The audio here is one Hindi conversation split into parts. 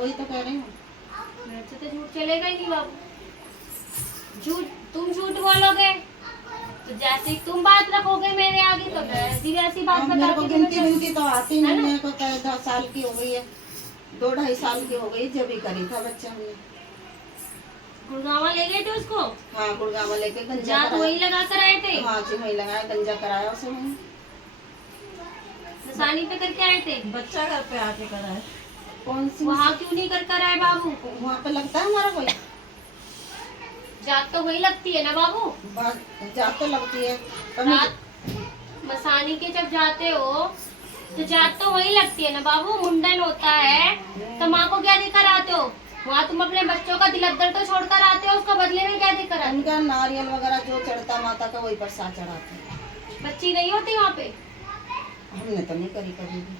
वही तो कह रही हूँ। मेरे से तो झूठ चलेगा ही नहीं बाबू। झूठ, तुम झूठ बोलोगे तो जैसे तुम बात रखोगे मेरे आगे तो मैं ऐसी बात बता मेरे को के गिनती विनती तो आती नहीं, है ना? मेरे को 10 साल की हो गई है, 2-2.5 साल की हो गई जब भी करी था बच्चा हमने। गुड़गावा ले गए थे उसको? हाँ, गुड़गावा लेके गंजा जात वही लगा कर आए थे? हाँ जी, वही लगाया, गंजा कराया उसे वहीं। निशानी पे करके आए थे? बच्चा घर पे आके कराए। कौन सी? वहाँ क्यों नहीं कर आए बाबू? वहाँ पे लगता है हमारा कोई? जात तो वही लगती है ना बाबू? जात तो लगती है। रात मसानी के जब जाते हो तो जात तो वही लगती है ना बाबू। मुंडन होता है तो माँ को क्या देकर आते हो? वहाँ तुम अपने बच्चों का दिलद्दर तो छोड़कर आते हो, उसका बदले में क्या देकर आते हो? उनका नारियल वगैरह जो चढ़ता माता का वही प्रसाद चढ़ाते हैं। बच्ची नहीं होती वहाँ पे? हमने तो नहीं करी कभी भी।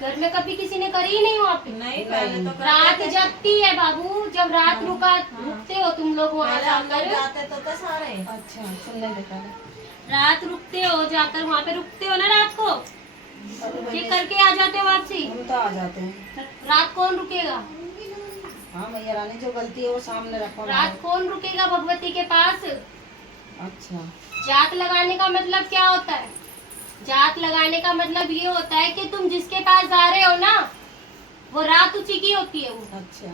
घर में कभी किसी ने करी ही नहीं वहाँ पे? नहीं, पहले तो रात जगती है बाबू, जब रात रुकते हो तुम लोग वहाँ पहले हम लोग जाकर। जाते तो सारे। अच्छा, सुनने देखा रात रुकते हो जाकर, वहाँ पे रुकते हो ना रात को, ये करके आ जाते हो वापसी? हम तो आ जाते हैं। रात कौन रुकेगा? हाँ मैया रानी, जो गलती है वो सामने रखो। रात कौन रुकेगा भगवती के पास? अच्छा, जात लगाने का मतलब क्या होता है? जात लगाने का मतलब ये होता है कि तुम जिसके पास जा रहे हो ना, वो रात उसी की होती है वो। अच्छा,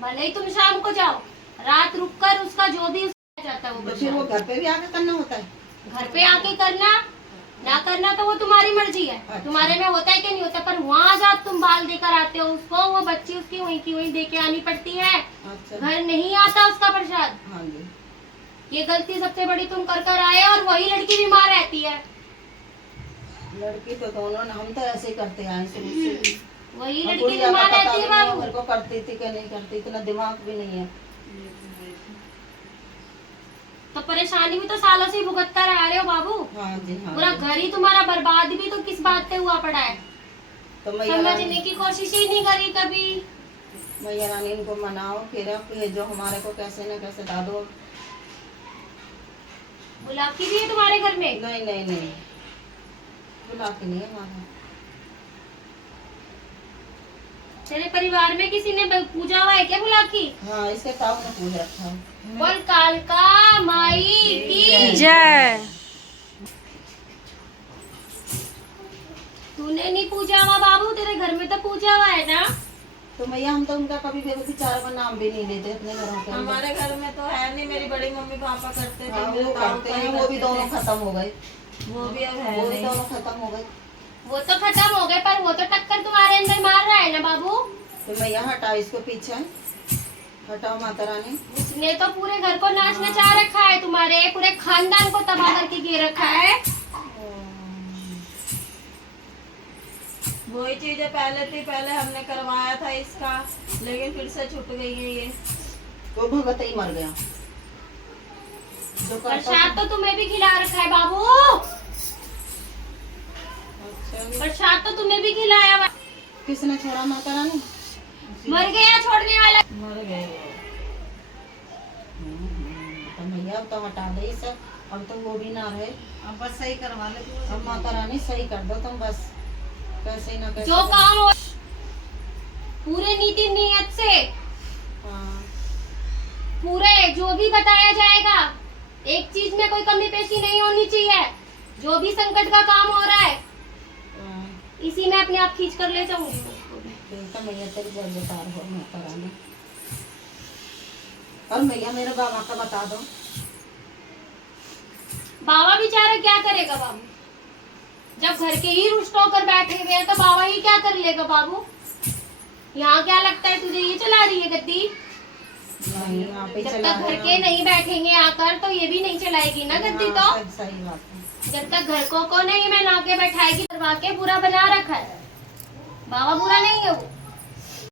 भले ही तुम शाम को जाओ, रात रुककर उसका जो भी जाता है वो तो फिर वो घर पे भी आके करना होता है? घर पे आके करना ना करना तो वो तुम्हारी मर्जी है। अच्छा। तुम्हारे में होता है कि नहीं होता, पर वहाँ जा तुम बाल देकर आते हो उसको, वो बच्ची उसकी वहीं की वहीं देके आनी पड़ती है। अच्छा, घर नहीं आता उसका प्रसाद। हाँ जी। ये गलती सबसे बड़ी तुम कर आए, और वही लड़की बीमार रहती है। लड़की तो दोनों ना, हम तो ऐसे ही करते आए शुरू से। वही और लड़की गुड़िया का बीमार पता रहती भी है नहीं है, बाबू। मेरे को करती थी कि नहीं करती, इतना दिमाग भी नहीं है। तो परेशानी भी तो सालों से भुगतता रह रहे हो बाबू। हाँ जी, हाँ पूरा जी। घर ही तुम्हारा बर्बाद भी तो किस बात पे हुआ पड़ा है? तो मैया रानी, समझने की कोशिश ही नहीं करी कभी। मैया रानी इनको मनाओ, फिर भेजो हमारे को कैसे न कैसे दादो। बुलाकी भी है तुम्हारे घर में? नहीं नहीं नहीं, बुला के नहीं है हमारा। तेरे परिवार में किसी ने पूजा हुआ है क्या बुलाकी? हाँ, इसके ताऊ ने पूछ रखा है। बोल कालका माई की जय। तूने नहीं पूजा हुआ बाबू? तेरे घर में तो पूजा हुआ है ना? तो मैया हम तो उनका कभी बेचारा का नाम भी नहीं लेते अपने घरों के अंदर। हमारे घर में तो है नहीं, मेरी बड़ी मम्मी पापा करते थे। हाँ, मेरे वो ताऊ करते का हैं, ही वो भी करते दोनों थे। खत्म हो गए। वो भी अब है वो भी नहीं। दोनों खत्म हो गए। वो तो खत्म हो गए, पर वो तो टक्कर तुम्हारे अंदर मार रहा है ना बाबू। तो मैया हटाओ इसको पीछे, हटाओ माता रानी। उसने तो पूरे घर को नाच नचा रखा है, तुम्हारे पूरे खानदान को तबाह करके गिर रखा है। वही चीजें पहले थी, पहले हमने करवाया था इसका, लेकिन फिर से छूट गई है ये। वो भगत ही मर गया जो करता प्रसाद था। तो तुम्हें भी खिला रखा है बाबू। अच्छा, प्रसाद तो तुम्हें भी खिलाया हुआ। किसने छोड़ा माता रानी? मर गया छोड़ने वाला। मर गए वो। तो मैया अब तो हटा दे सब, अब तो वो भी ना रहे। अब बस सही करवा ले। अब माता रानी सही कर दो तुम, बस कैसे ना कैसे। जो काम हो पूरे नीति नियत से, हाँ, पूरे जो भी बताया जाएगा, एक चीज में कोई कमी पेशी नहीं होनी चाहिए। जो भी संकट का काम हो रहा है हाँ। इसी में अपने आप खींच कर ले जाऊंगी। देखा मैया तेरी जय जयकार हो माता रानी। और मैया मेरे बाबा का बता दो। बाबा बेचारा क्या करेगा बाबू? जब घर के ही रुष्ट होकर बैठे हुए हैं तो बाबा ही क्या कर लेगा बाबू? यहाँ क्या लगता है तुझे ये चला रही है गद्दी? नहीं, यहाँ पे जब चला तक घर रहे के हैं। नहीं बैठेंगे आकर तो ये भी नहीं चलाएगी ना गद्दी। तो हाँ, सही बात है। जब तक घर को नहीं मैं ला के बैठाएगी, करवा के पूरा बना रखा है। बाबा बुरा नहीं है वो।